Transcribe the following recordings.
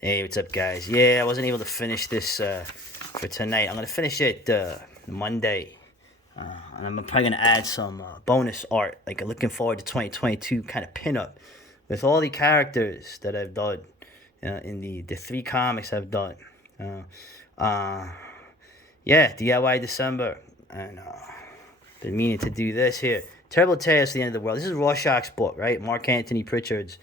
Hey, what's up, guys? Yeah, I wasn't able to finish this for tonight. I'm gonna finish it Monday, and I'm probably gonna add some bonus art, like looking forward to 2022 kind of pinup with all the characters that I've done in the three comics I've done. Uh, yeah, DIY December, and been meaning to do this here. Terrible Tales to the End of the World. This is Rorschach's book, right? Mark Anthony Pritchard's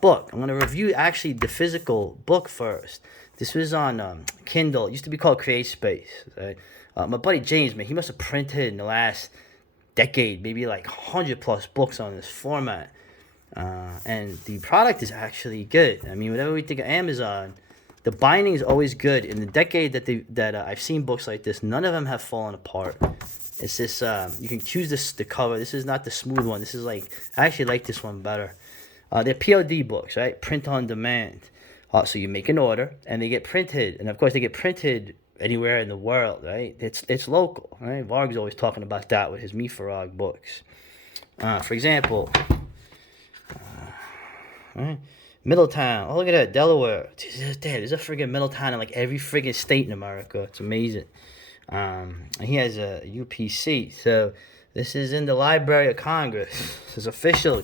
book. I'm going to review actually the physical book first. This was on Kindle. It used to be called Create Space. Right? My buddy James, man, he must have printed in the last decade, maybe like 100 plus books on this format. And the product is actually good. I mean, whenever we think of Amazon, the binding is always good. In the decade that I've seen books like this, none of them have fallen apart. It's this you can choose the cover. This is not the smooth one. This is like I actually like this one better. They're POD books, right? Print on demand. So you make an order and they get printed, and of course they get printed anywhere in the world, right? It's local, right? Varg's always talking about that with his Me Farag books. For example, right? Middletown. Oh, look at that, Delaware. There's a friggin' Middletown in like every friggin' state in America. It's amazing. And he has a UPC. So this is in the Library of Congress. This is official.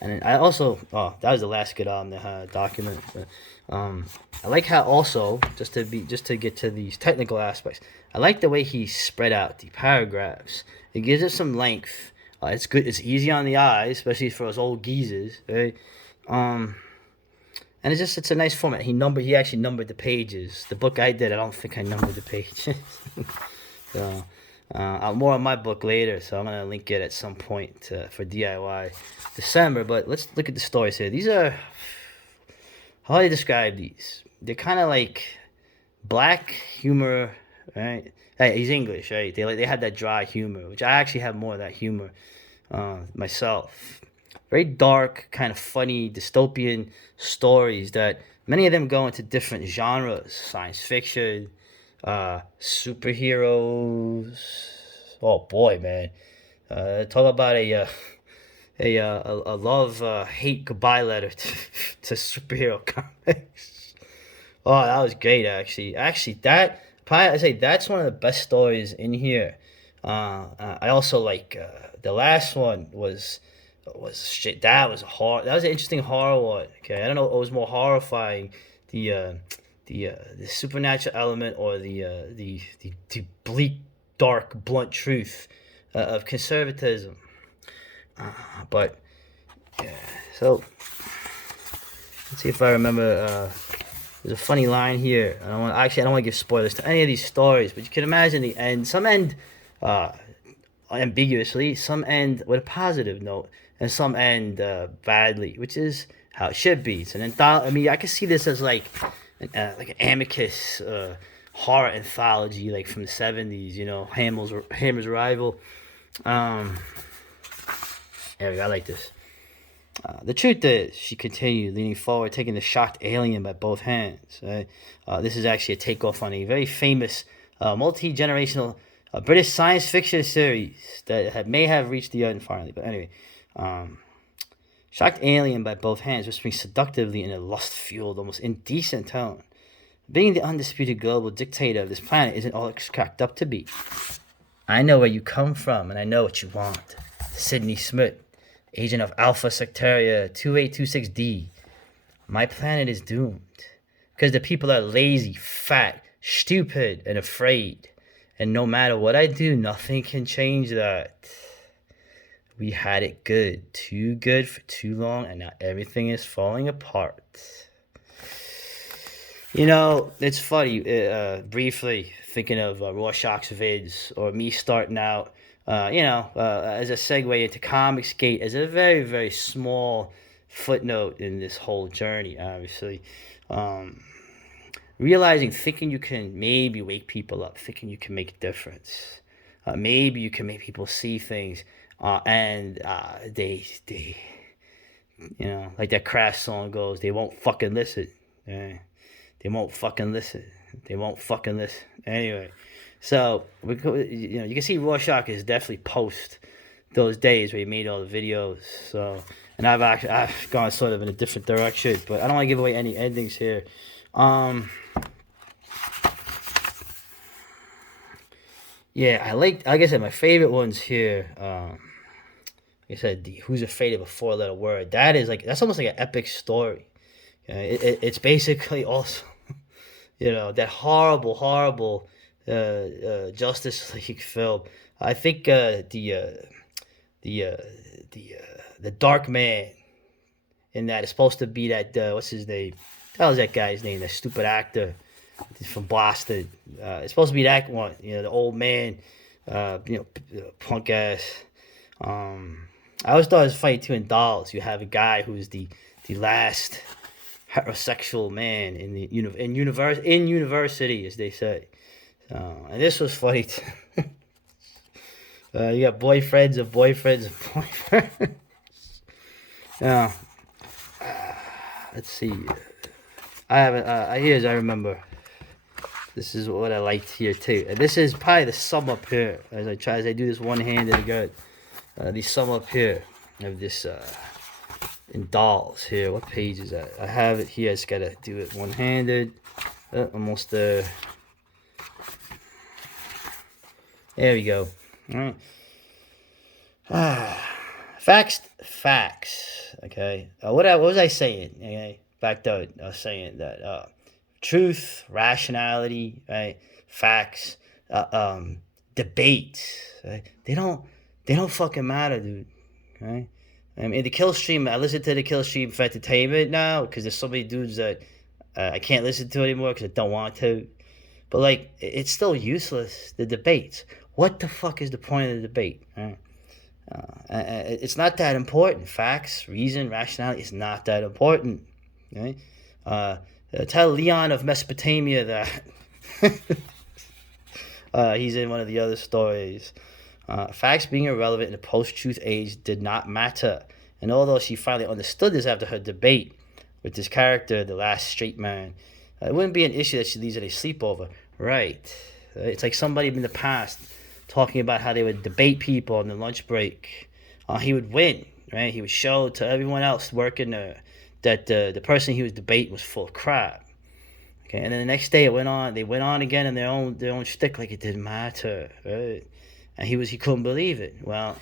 And then I also, that was the last good on the document. But, I like how also just to get to these technical aspects. I like the way he spread out the paragraphs. It gives it some length. It's good. It's easy on the eyes, especially for us old geezers, right? And it's a nice format. He actually numbered the pages. The book I did, I don't think I numbered the pages. So more on my book later. So I'm gonna link it at some point for DIY December. But let's look at the stories here. These are how do I describe these? They're kind of like black humor, right? Hey, he's English, right? They have that dry humor, which I actually have more of that humor myself. Very dark, kind of funny, dystopian stories that many of them go into different genres: science fiction, superheroes. Oh boy, man! Talk about a love hate goodbye letter to superhero comics. Oh, that was great, actually. Actually, that probably I say that's one of the best stories in here. I also like the last one was shit. That was that was an interesting horror one. Okay, I don't know. It was more horrifying, the the supernatural element or the bleak, dark, blunt truth of conservatism. But yeah, so let's see if I remember. There's a funny line here. I don't want to give spoilers to any of these stories, but you can imagine the end. Some end uh, ambiguously, some end with a positive note, and some end badly, which is how it should be. It's an I mean, I can see this as like an Amicus horror anthology, like from the '70s. You know, Hammer's Rival. Um, there we go. I like this. The truth is, she continued, leaning forward, taking the shocked alien by both hands. Right? This is actually a takeoff on a very famous multi-generational British science fiction series that may have reached the end finally. But anyway, shocked alien by both hands, whispering seductively in a lust-fueled, almost indecent tone. Being the undisputed global dictator of this planet isn't all it's cracked up to be. I know where you come from, and I know what you want. Sydney Smith, agent of Alpha Sectaria 2826D. My planet is doomed. Because the people are lazy, fat, stupid, and afraid. And no matter what I do, nothing can change that. We had it good. Too good for too long, and now everything is falling apart. You know, it's funny, briefly, thinking of Rorschach's vids, or me starting out, as a segue into Comicsgate, as a very, very small footnote in this whole journey, obviously. Thinking you can maybe wake people up, thinking you can make a difference. Maybe you can make people see things, and like that Crash song goes, they won't fucking listen. They won't fucking listen. They won't fucking listen. Anyway, so you can see Rorschach is definitely post those days where he made all the videos. So and I've gone sort of in a different direction, but I don't want to give away any endings here. Yeah, like I said, my favorite ones here. Like I said, Who's Afraid of a Four-Letter Word? That's almost like an epic story. It's basically also, that horrible Justice League film. I think the uh, the Dark Man in that is supposed to be that what's his name? What was that guy's name? That stupid actor from Boston. It's supposed to be that one. The old man. Punk ass. I always thought it was funny too in Dolls. You have a guy who's the last heterosexual man in the in university, as they say. And this was funny too. You got boyfriends of boyfriends of boyfriends. Now, let's see. I haven't. Here's I remember. This is what I liked here too, and this is probably the sum up here as I do this one handed again. The sum up here of this in Dolls here. What page is that? I have it here. I just gotta do it one handed. Almost there. There we go. All right. Facts. Okay. What was I saying? Okay. Back then, I was saying that truth, rationality, right? Facts, debate. Right? They don't fucking matter, dude. Right? I mean, the kill stream. I listen to the kill stream for entertainment now because there's so many dudes that I can't listen to anymore because I don't want to. But like, it's still useless. The debates. What the fuck is the point of the debate? Right? It's not that important. Facts, reason, rationality is not that important. Right? Tell Leon of Mesopotamia that he's in one of the other stories. Facts being irrelevant in the post-truth age did not matter. And although she finally understood this after her debate with this character, the last straight man, it wouldn't be an issue that she leaves at a sleepover. Right. It's like somebody in the past talking about how they would debate people on the lunch break. He would win, right? He would show to everyone else working there that the person he was debating was full of crap. Okay, and then the next day they went on again in their own shtick like it didn't matter, right? And he couldn't believe it. Well,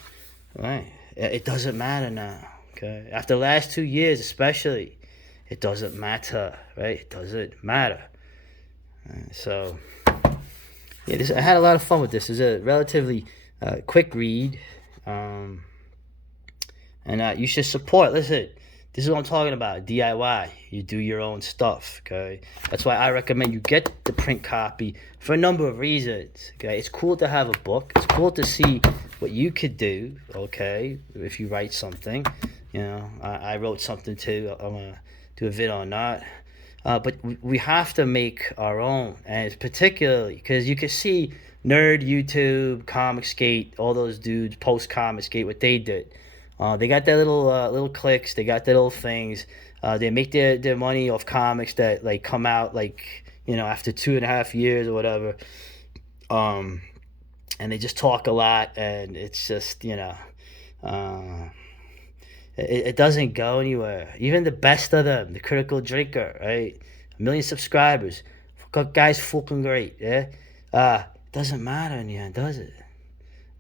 right, it doesn't matter now. Okay, after the last 2 years especially, it doesn't matter, right? It doesn't matter. So, yeah, I had a lot of fun with this. It's a relatively quick read, and you should support. Listen, this is what I'm talking about. DIY. You do your own stuff. Okay, that's why I recommend you get the print copy for a number of reasons. Okay, it's cool to have a book. It's cool to see what you could do. Okay, if you write something, I wrote something too. I'm gonna do a vid on that. But we have to make our own, and it's particularly because you can see Nerd, YouTube, Comicsgate, all those dudes post Comicsgate, what they did. They got their little clicks, they got their little things. They make their money off comics that like come out after 2.5 years or whatever. And they just talk a lot, and it's just it doesn't go anywhere. Even the best of them, the Critical Drinker, right? 1 million subscribers. Guy's fucking great, yeah? Doesn't matter in the end, does it?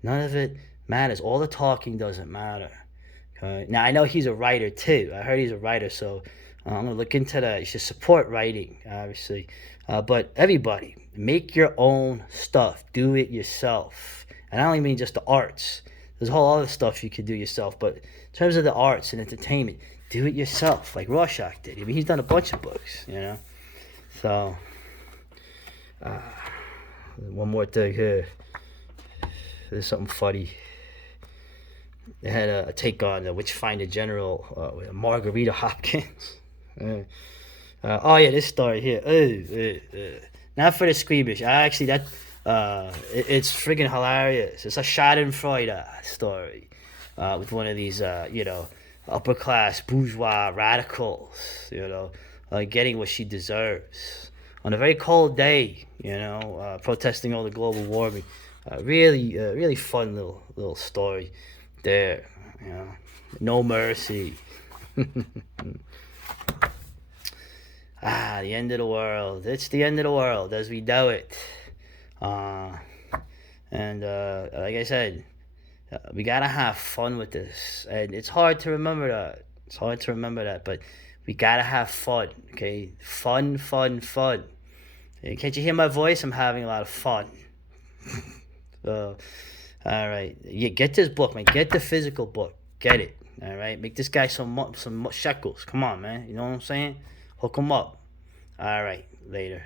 None of it matters. All the talking doesn't matter. Okay? Now, I know he's a writer, too. I heard he's a writer, so I'm going to look into that. You should support writing, obviously. But everybody, make your own stuff. Do it yourself. And I don't even mean just the arts. There's a whole other stuff you can do yourself, but in terms of the arts and entertainment, do it yourself, like Rorschach did. I mean, he's done a bunch of books, So, one more thing here. There's something funny. They had a take on the Witchfinder General with Margarita Hopkins. This story here. Not for the squeamish. It's friggin' hilarious. It's a Schadenfreude story with one of these, upper class bourgeois radicals, getting what she deserves on a very cold day, protesting all the global warming. Really fun little story there, No mercy. The end of the world. It's the end of the world as we know it. Uh, and like I said, we gotta have fun with this. And it's hard to remember that. It's hard to remember that, but we gotta have fun. Okay, fun, fun, fun. Hey, can't you hear my voice? I'm having a lot of fun. So, all right, you get this book, man. Get the physical book. Get it. All right, make this guy some shekels. Come on, man. You know what I'm saying? Hook him up. All right, later.